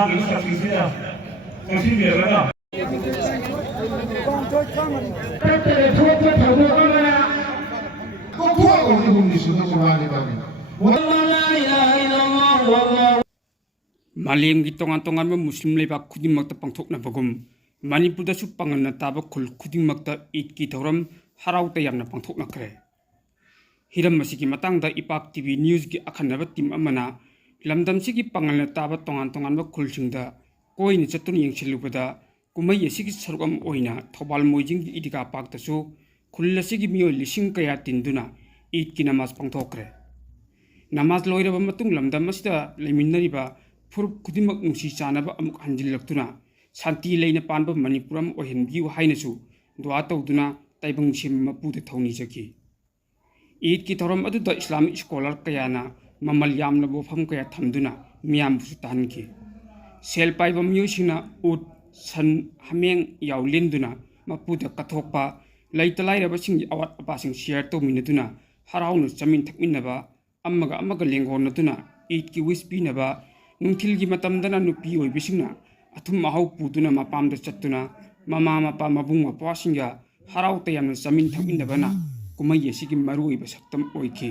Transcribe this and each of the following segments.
ꯃꯍꯥꯛꯀꯤ ꯃꯁꯛꯁꯤꯡꯁꯤꯗ ꯆꯪꯁꯤꯟꯕꯤꯔꯒ ꯊꯣꯛꯄ ꯊꯧꯗꯣꯛ ꯑꯃꯅ मालेमगी तोंगान तोंगान मुस्लिम लेबाक खुदिंगमक्ता पांथोकनाबगुम मणिपुरदसु पांगनना ताबा खुल खुदिंगमक्ता ईद की थौरम हराव तयामना पांथोकनाख्रे हिरम मसिगी मतंगदा इपाक टीवी न्यूज की अखनबा टीम अमना लमदमसिगी पांगनना ताबा तोंगान तोंगान खुलसिंगदा कोइन चतुन यंगसिलुबदा कुमई असिगी सरुगम ओइना थौबाल मोइजिंग ईदगा पाकतसु खुलसिगी मियोय लिसिंग कया तिंदुना ईद की नमाज पांथोकरे नमाज लोइरबा मतुंग लमदम असिदा लेमिन्नरिबा फुरुप खुदिमक नुसी चानबा अमुक हंजिलक्तुना शांति लेना पानबा मणिपुरम ओहिनबियु हाइनसु दुआ तौदुना ताइबंग सिम मपुदे थौनिजकी ईद की थौरम अदुदा इस्लामिक स्कॉलर कयाना ममल यामना बोफम कया थमदुना मियामबुसु तानकी सेल पाइबा मियुसिना उट सन हमेंग यावलिंदुना मपुदे कथोकपा लैतलाइरबा सिंग अवात अपासिंग शेयर तौमिनदुना हराउनु चमिन थकमिनबा अम्मगा अम्मगा लेंगोनदुना ईद की विश पीनबा नुंथिलगी मतमदना नुपी ओइबिसिंगना अथुम महौ पुदुना मपामदा चत्तुना ममा मपा मबुंग मपासिंगा हराव तयामना चमिन थकमिनबना कुमई असिगी मरुओइबा सक्तम ओइखि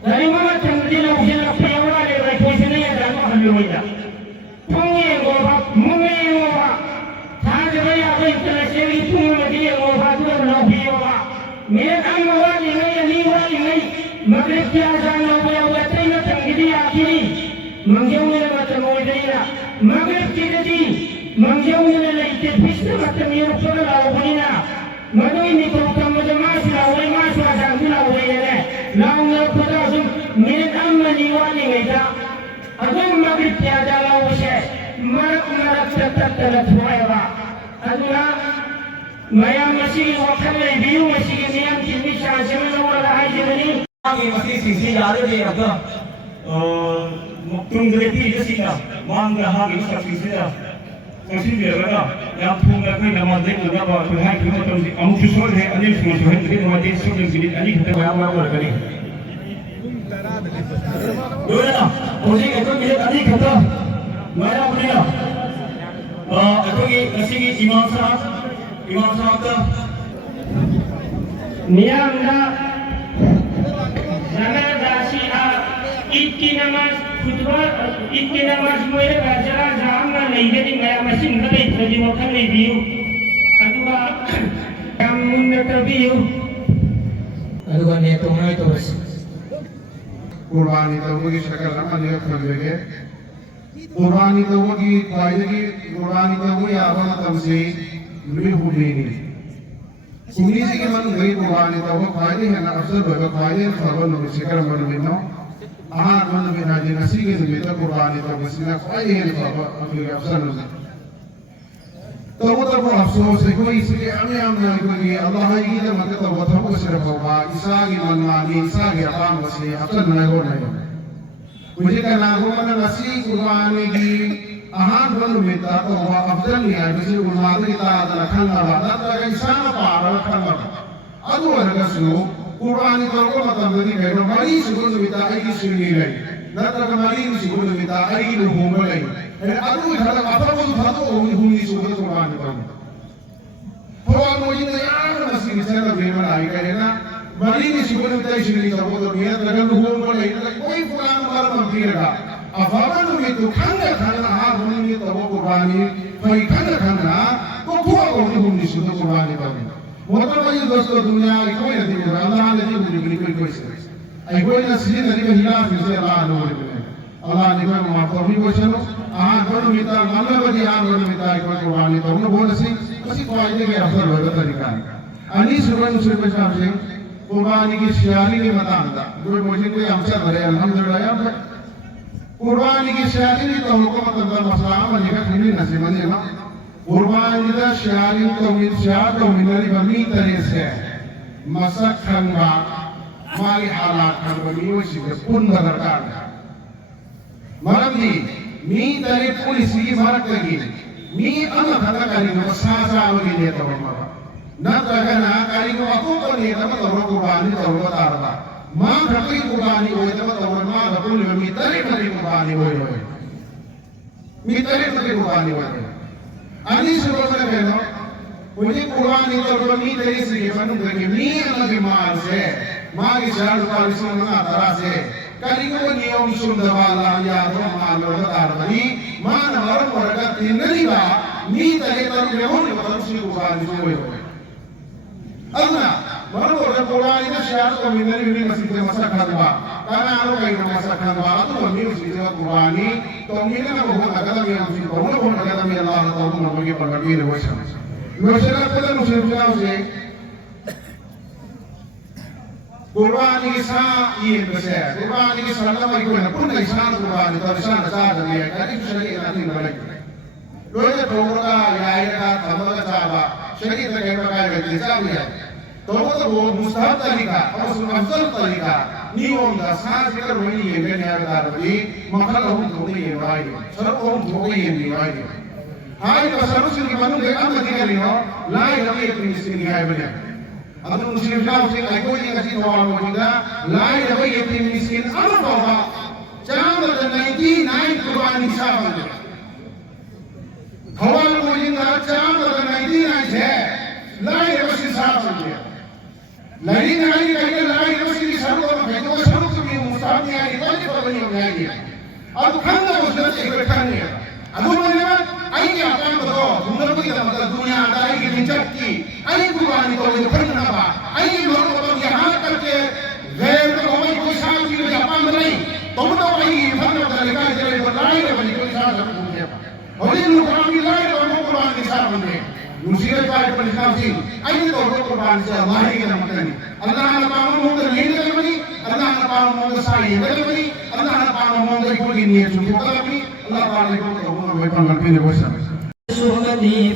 dari mana tangdil वाली नहीं मगरिब की आजान हो गया हुआ तैन तंगिदी आखिरी मंगियों ने मत मोड़ देना मगरिब की दी मंगियों ने लेते फिस्ते मत मियों पर लाओ बनिना मदोई नि तो कम मास आजान दिला हुए है लाओ ने खुदा सुन मेरे अम्मनी वाली में जा अदुम मगरिब की आजान हो से मरक तक हुआ अदुला Maya masih wakil review masih niam kini chance में लोग लगाए जिन्हें आगे मसीह सिंसी यारे दे रखा तुम देखी जैसी ना मांग रहा कि सब सिंसी ना सिंसी भी रहा या तुम लोग कोई नमाज देख लगा बात तो है कि मतलब अमुक सोच है अनेक सोच है लेकिन नमाज देख सोच के लिए अनेक खतरे बयान ना कर करें दो ना मुझे कहते मेरे अनेक खतरा मैं अपने ना अतो ये ऐसे कि इमाम साहब का नियम ना दासी आ ईद की नमाज खुतबा ईद की नमाज मेरे बाजरा जाम ना नहीं है मैं मशीन का नहीं थी वो कर रिव्यू अदुआ काम में रिव्यू अदुआ ने तो मैं तो बस कुर्बानी तो की शक्ल ना मन में फल गए कुर्बानी तो की फायदे की कुर्बानी तो की आवाज़ तब से भी हुई नहीं सुनी से कि मन गई कुर्बानी तो वो फायदे है ना अफसर बगा फायदे खबर नो शिकर मन में नो आहार मन में ना जी नसी के में तो कुर्बानी तो बस ना फायदे है खबर अपने अफसर नो तो वो तो अफसोस है कोई इसके हम ना कोई अल्लाह ही तो मत तो वो तो सिर्फ होगा ईसा की मन मानी ईसा के अकाम बसे अफसर नहीं हो नहीं मुझे कहना हो मन नसी कुर्बानी की आहार बंद में था तो वह अफजल नहीं है बिजली उन्माद की तादाद रखने वाला ना तो इंसान पार रखने वाला अदु वर्ग सुनो कुर्बानी तो को मतलब नहीं कहना मरी सुगुन बिता आई सुनी रही ना तो मरी सुगुन बिता आई लोगों रही अदु घर अफर को था तो उन्हीं सुगुन कुर्बानी पर फवान मुझे तो यार नसी से ना बेमन आई करेगा मरी सुगुन बिता आई सुनी तो वो तो नियत रखने लोगों रही कोई पुराना मर मत दिएगा अफावन में तो खाना हार होने में तो वो कुर्बानी कोई खाना तो पूरा होने होने शुद्ध कुर्बानी बाकी मतलब ये दोस्तों दुनिया कोई नहीं है अल्लाह ने दी मुझे कोई से आई कोई ना सीधे नहीं में हिला फिर से अल्लाह ने अल्लाह ने कोई माफ कर भी क्वेश्चन हां कोई मिता मामला बदी हां कोई मिता कोई कुर्बानी तो उन्होंने बोल सी किसी फायदे के अफसर होगा तरीका अनीस रुपए साहब से कुर्बानी की शियारी के बतांदा कोई मुझे कोई अफसर भरे अल्हम्दुलिल्लाह यार कुर्बानी की शादी तो हमको मतलब मसला मने का खनी नसे मने ना कुर्बानी दा शादी तो मिल शाद तो मिलरी बनी तरह से मसक खंगा माली हालात खंग बनी वसी के पुन दरकार मरम दी मी तरे पुलिस की मारक लगी मी अन खता करी no साजा वगी ने तो मरा ना तगना करी को अको को ने तो मतलब कुर्बानी तो बतारदा मां घटी कुर्बानी होए तो मतलब मां घटू ले मी तरे कुर्बानी होए मी तरे कुर्बानी होए अनि सुरो से कहनो मुझे कुर्बानी तो मी तरे से के मनु के मी अलग मार से मां की शान का सुनना तरह से करी को नियम सुंदर वाला या तो मां लो तार बनी मां नवर वर्ग तीनरी बा मी तरे तो में हो मतलब सी कुर्बानी होए अल्लाह मरो वर्ग कुर्बानी का शान को मिनरी भी मस्जिद में मसा Kharwa karena anu kayak masa kan waktu ini mesti Qur'ani to mina na bahwa agama yang mesti bahwa agama yang Allah tahu mau bagi pergi le wasa wasa pada muslim jauh se Qur'ani sa ini besar Qur'ani sa lama itu na pun lisan Qur'ani to lisan sa dia kali syari nanti balik loja doga ya ya tamaga sahaba syari ta kayak pakai bisa ya तो वो मुस्तहब तरीका और अफजल तरीका नियम दा साज कर वही ये ने यार बली मखल हम धोने ये भाई सर को धोने ये भाई हाय तो सर्वसिन की मनु के अम अधिकारी हो लाई रवि अपनी मिस्किन गाय बने अदु मुस्लिम का उसे कोई नहीं कसी तो वाला होगा लाई रवि अपनी मिस्किन अम बाबा चांद द 99 कुर्बानी साहब हवाल मोजिंदा चांद द 99 है लाई रवि साहब ने लड़ी नाई कहीं लड़ाई रोशी की शर्त में भेजो शर्त में मुस्ताद नहीं आई वाली पर बनी हो जाएगी और खाना उस तरह से बैठा नहीं है अब मैंने आई क्या काम करो सुंदर को क्या मतलब दुनिया दाई की निचक की आई कुर्बानी तो ये फर्क ना बा आई लोग तो यहाँ कर जीवन पाए परिश्रम सी आई तो कुर्बान से अल्लाह के नाम पे अल्लाह ने पावन मोंग नहीं करे बनी अल्लाह ने पावन मोंग साई करे बनी अल्लाह ने पावन मोंग को की नियत छुटी करे बनी अल्लाह पावन को वे पंगल पे ने बोसा सुहमती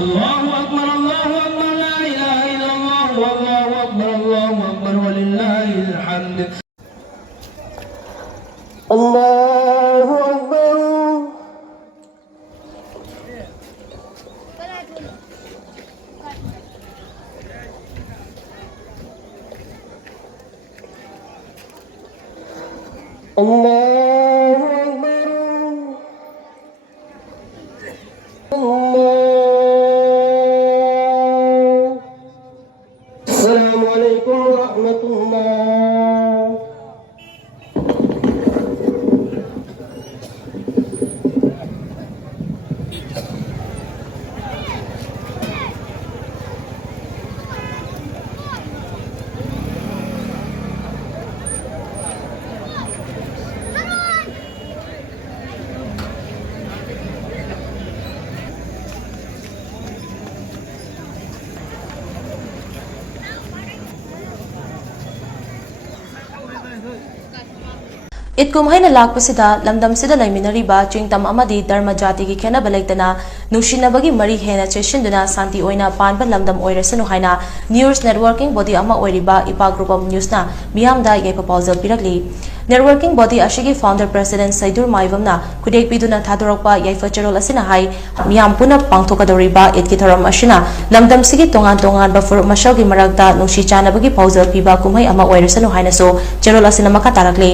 अल्लाहु अकबर ला इलाहा इल्लल्लाह वल्लाहु अकबर वलिल्लाहिल हम्द अल्लाहु Akbar Allahu Akbar Allah Assalamualaikum warahmatullah Eid कुमहैना लाकपसिदा लमदमसिदा लैमिनरिबा चिंगतम अमदी धर्म जाति की खेनब लेक्तना नुसिनबगी मरी हेना चेसिनदुना शांति ओइना पानबा लमदम ओइरसनु हाइना न्यूज नेटवर्किंग बॉडी अमा ओइरिबा इपा ग्रुप ऑफ न्यूज़ना मियामदा येपा पाउजल पिरकली नेटवर्किंग बॉडी अशिगी फाउंडर प्रेसिडेंट सैदुर माइवमना खुदेक पिदुना थादोरकपा याइफा चेरोल असिना हाई मियाम पुना पांगथोकदोरिबा ईद की थरम असिना लमदमसिगी तोंगान तोंगान बफुर मशौगी मरकता नुसि चानबगी पाउजल पिबा कुमहै अमा ओइरसनु हाइनासो चेरोल असिना मखा तारकले